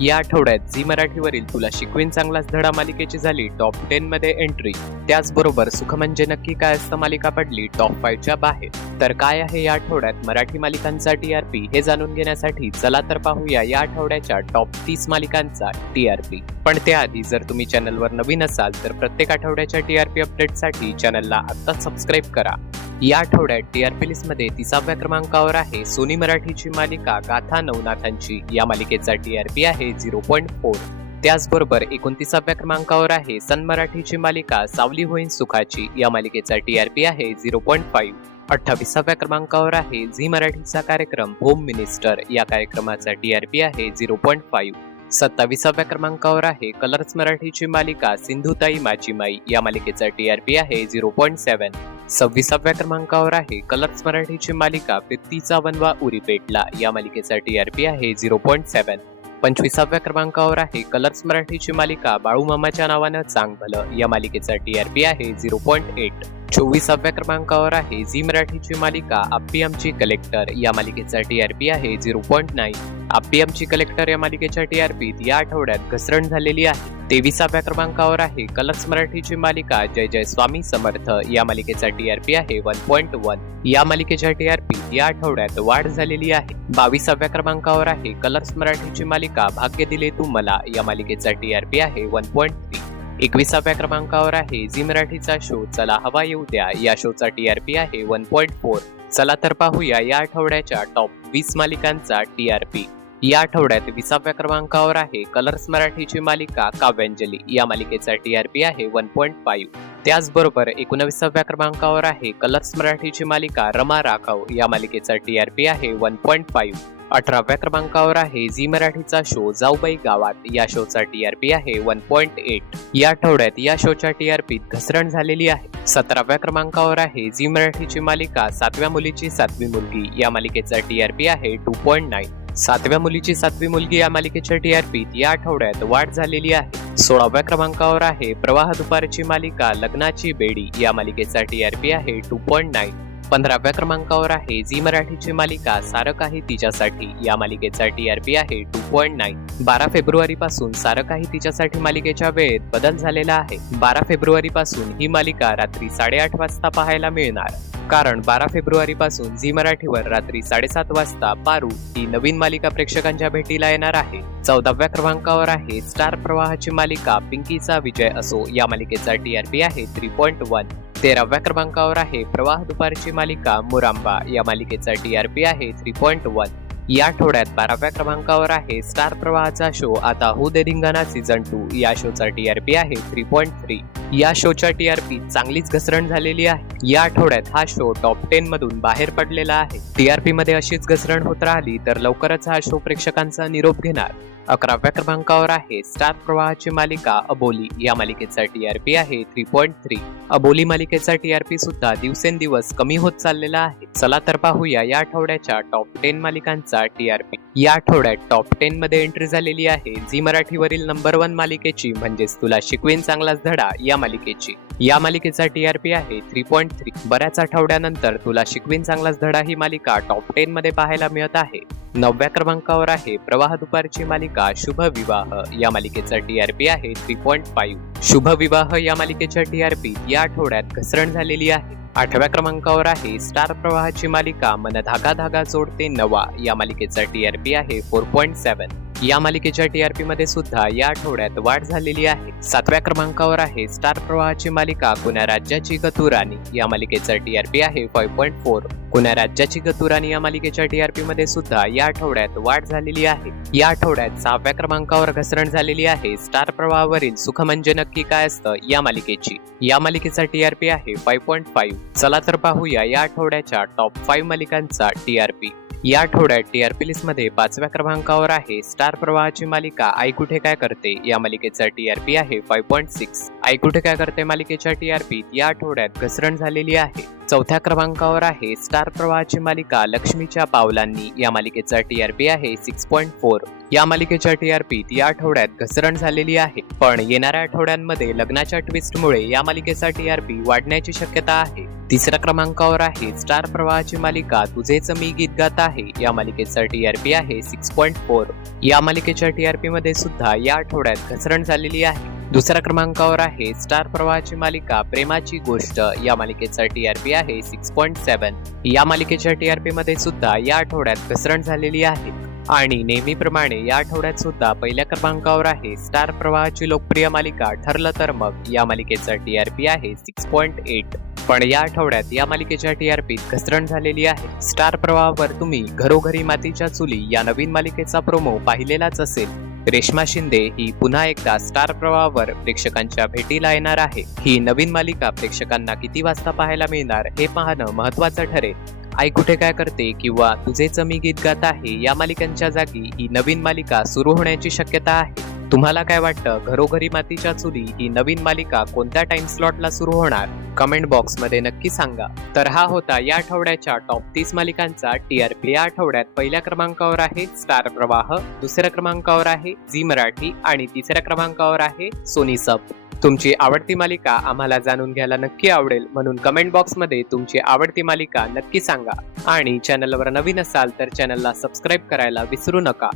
या आठवड्यात झी मराठीवरील तुला शिकवीन चांगलाच धडा मालिकेची झाली टॉप 10 मध्ये एंट्री. त्याचबरोबर सुख म्हणजे नक्की काय असतं मालिका पडली टॉप 5 च्या बाहेर. तर काय आहे या आठवड्यात मराठी मालिकांचा टीआरपी हे जाणून घेण्यासाठी चला तर पाहूया या आठवड्याच्या टॉप 30 मालिकांचा टीआरपी. पण त्याआधी जर तुम्ही चॅनलवर नवीन असाल तर प्रत्येक आठवड्याच्या टीआरपी अपडेटसाठी चॅनलला आत्ताच सबस्क्राईब करा. या आठवड्यात टीआरपी लिस्टमध्ये 30व्या क्रमांकावर आहे सोनी मराठीची मालिका गाथा नवनाथांची. या मालिकेचा टीआरपी आहे 0.4. त्याचबरोबर 29व्या क्रमांकावर आहे सन मराठीची मालिका सावली होईन सुखाची. या मालिकेचा टीआरपी आहे 0.5. 28व्या क्रमांकावर आहे झी मराठीचा कार्यक्रम होम मिनिस्टर. या कार्यक्रमाचा टीआरपी आहे 0.5. 27व्या क्रमांकावर आहे कलर्स मराठीची मालिका सिंधुताई माझी माई. या मालिकेचा टीआरपी आहे 0.7. 26व्या क्रमांकावर आहे कलर्स मराठीची मालिका पित्तीचा वनवा उरी पेटला. या मालिकेचा टीआरपी आहे 0.7. 25व्या क्रमांकावर आहे कलर्स मराठीची मालिका बाळूमामाच्या नावानं चांग भलं. या मालिकेचा टीआरपी आहे 0.8. 24व्या क्रमांकावर आहे झी मराठीची मालिका आप्पी आमची कलेक्टर. या मालिकेचा टीआरपी आहे 0.9. आप्पी आमची कलेक्टर या मालिकेच्या टीआरपीत या आठवड्यात घसरण झालेली आहे. 23व्या क्रमांकावर आहे कलर्स मराठीची मालिका जय जय स्वामी समर्थ. या मालिकेचा टीआरपी आहे 1.1. या मालिकेच्या टीआरपीत या आठवड्यात वाढ झालेली आहे. 22व्या क्रमांकावर आहे कलर्स मराठीची मालिका भाग्य दिले तू मला. या मालिकेचा टीआरपी आहे 1.3. 21व्या क्रमांकावर आहे झी मराठीचा शो चला हवा येऊ द्या. या शोचा टीआरपी आहे 1.4. चला तर पाहूया या आठवड्याच्या टॉप 20 मालिकांचा टीआरपी. या आठवड्यात 20व्या क्रमांकावर आहे कलर्स मराठीची मालिका काव्यांजली. या मालिकेचा टीआरपी आहे 1.5. त्याचबरोबर 19व्या क्रमांकावर आहे कलर्स मराठीची मालिका रमा राघव. या मालिकेचा टीआरपी आहे 1.5. 18व्या क्रमांकावर आहे झी मराठीचा शो जाऊबाई गावात. या शोचा टीआरपी आहे 1.8. या आठवड्यात या शोच्या टीआरपीत घसरण झालेली आहे. 17व्या क्रमांकावर आहे झी मराठीची मालिका सातव्या मुलीची सातवी मुलगी. या मालिकेचा टीआरपी आहे 2.9. सातव्या मुलीची सातवी मुलगी या मालिकेच्या टीआरपीत या आठवड्यात वाढ झालेली आहे. 16व्या क्रमांकावर आहे प्रवाह दुपारची मालिका लग्नाची बेडी. या मालिकेचा टीआरपी आहे 2.9. 15व्या क्रमांकावर आहे झी मराठीची मालिका सारं काही तिच्यासाठी. या मालिकेचा टीआरपी आहे 2.9. 12 फेब्रुवारी पासून सारं काही तिच्यासाठी मालिकेच्या वेळेत बदल झालेला आहे. 12 फेब्रुवारी पासून ही मालिका रात्री 8:30 वाजता पाहायला मिळणार. कारण 12 फेब्रुवारी पासून झी मराठीवर रात्री 7:30 वाजता पारू ही नवीन मालिका प्रेक्षकांच्या भेटीला येणार आहे. 14व्या क्रमांकावर आहे स्टार प्रवाहाची मालिका पिंकीचा विजय असो. या मालिकेचा टीआरपी आहे 3.1. 13व्या क्रमांकावर आहे प्रवाह दुपारची मालिका मुरांबा. या मालिकेचा टीआरपी आहे 3.1. या आठवड्यात 12व्या क्रमांकावर आहे स्टार प्रवाहाचा शो आता हो दे धिंगाणा सीझन 2. या शोचा टीआरपी आहे 3.3. या शोच्या टीआरपी चांगलीच घसरण झालेली आहे. या आठवड्यात हा शो टॉप 10 मधून बाहेर पडलेला आहे. टीआरपी मध्ये अशीच घसरण होत राहिली तर लवकरच हा शो प्रेक्षकांचा निरोप घेणार. 11व्या क्रमांकावर आहे स्टार प्रवाहाची मालिका अबोली. या मालिकेचा टीआरपी आहे 3.3. अबोली मालिकेचा टीआरपी सुद्धा दिवसेंदिवस कमी होत चाललेला आहे. चला तर पाहूया या आठवड्याच्या टॉप 10 मालिकांचा टीआरपी. या आठवड्यात टॉप 10 मध्ये एंट्री झालेली आहे झी मराठीवरील नंबर 1 मालिकेची म्हणजेच तुला शिकवेन चांगलाच धडा या मालिकेची. या मालिकेचा टीआरपी आहे 3.3. बऱ्याच आठवड्यानंतर तुला शिकवेन चांगलाच धडा ही मालिका टॉप 10 मध्ये पाहायला मिळत आहे. 9व्या क्रमांकावर आहे प्रवाह दुपारची मालिका शुभ विवाह. या मालिकेचा टीआरपी आहे 3.5. शुभ विवाह या मालिकेच्या टीआरपी या आठवड्यात घसरण झालेली आहे. 8व्या क्रमांकावर आहे स्टार प्रवाहाची मालिका मन धागा धागा जोडते नवा. या मालिकेचा टीआरपी आहे 4.7. या मालिकेच्या टीआरपी मध्ये सुद्धा या आठवड्यात वाढ झालेली आहे. 7व्या क्रमांकावर आहे स्टार प्रवाहाची मालिका कुण्या राज्याची गतुराणी. या मालिकेचा टीआरपी आहे 5.4. कुण्या राज्याची गतुराणी या मालिकेच्या टीआरपी मध्ये सुद्धा या आठवड्यात वाढ झालेली आहे. या आठवड्यात 6व्या क्रमांकावर घसरण झालेली आहे स्टार प्रवाहावरील सुख म्हणजे नक्की काय असतं या मालिकेची. या मालिकेचा टीआरपी आहे 5.5. चला तर पाहूया या आठवड्याच्या टॉप 5 मालिकांचा टीआरपी. या आठवड्यात टीआरपी लिस्ट मध्ये 5व्या क्रमांकावर आहे स्टार प्रवाहाची मालिका आई कुठे काय करते. या मालिकेचा टीआरपी आहे 5.6. आई कुठे काय करते मालिकेच्या टीआरपी या आठवड्यात घसरण झालेली आहे. चौथ्या क्रमांकावर आहे स्टार प्रवाहाची मालिका लक्ष्मीच्या पावलांनी. या मालिकेचा TRP आहे 6.4. या मालिकेच्या TRPत या आठवड्यात घसरण झालेली आहे, पण येणाऱ्या आठवड्यांमध्ये लग्नाच्या ट्विस्टमुळे या मालिकेचा TRP वाढण्याची शक्यता आहे. तिसऱ्या क्रमांकावर आहे स्टार प्रवाहाची मालिका तुझेच मी गीत गात आहे. या मालिकेचा TRP आहे 6.4. या मालिकेच्या TRP मध्ये सुद्धा या आठवड्यात घसरण झालेली आहे. दुसऱ्या क्रमांकावर आहे स्टार प्रवाहाची मालिका प्रेमाची गोष्ट. या मालिकेचा TRP आहे 6.7. या मालिकेच्या TRP मध्ये सुद्धा या आठवड्यात घसरण झालेली आहे. आणि नेहमीप्रमाणे या आठवड्यात सुद्धा पहिल्या क्रमांकावर आहे स्टार प्रवाहाची लोकप्रिय मालिका ठरलं तर मग. या मालिकेचा TRP आहे 6.8. पण या आठवड्यात या मालिकेच्या TRPत घसरण झालेली आहे. स्टार प्रवाहावर तुम्ही घरोघरी मातीच्या चुली या नवीन मालिकेचा प्रोमो पाहिलेलाच असेल. रेश्मा शिंदे ही पुन्हा एकदा स्टार प्रवाहावर प्रेक्षकांच्या भेटीला येणार आहे. ही नवीन मालिका प्रेक्षकांना किती वाजता पाहायला मिळणार हे पाहणं महत्त्वाचं ठरेल. आई कुठे काय करते किंवा तुझेच मी गीत गात आहे या मालिकांच्या जागी ही नवीन मालिका सुरू होण्याची शक्यता आहे. तुम्हाला काय वाटतं, घरोघरी मातीच्या चुली ही नवीन मालिका कोणत्या टाइम स्लॉटला सुरू होणार? कमेंट बॉक्समध्ये नक्की सांगा. तर हा होता या आठवड्याच्या टॉप 30 मालिकांचा TRP. या आठवड्यात पहिल्या क्रमांकावर आहे स्टार प्रवाह, दुसऱ्या क्रमांकावर आहे झी मराठी आणि तिसऱ्या क्रमांकावर आहे सोनी सब. तुमची आवडती मालिका आम्हाला जाणून घ्यायला नक्की आवडेल, म्हणून कमेंट बॉक्समध्ये तुमची आवडती मालिका नक्की सांगा. आणि चॅनलवर नवीन असाल तर चॅनलला सबस्क्राईब करायला विसरू नका.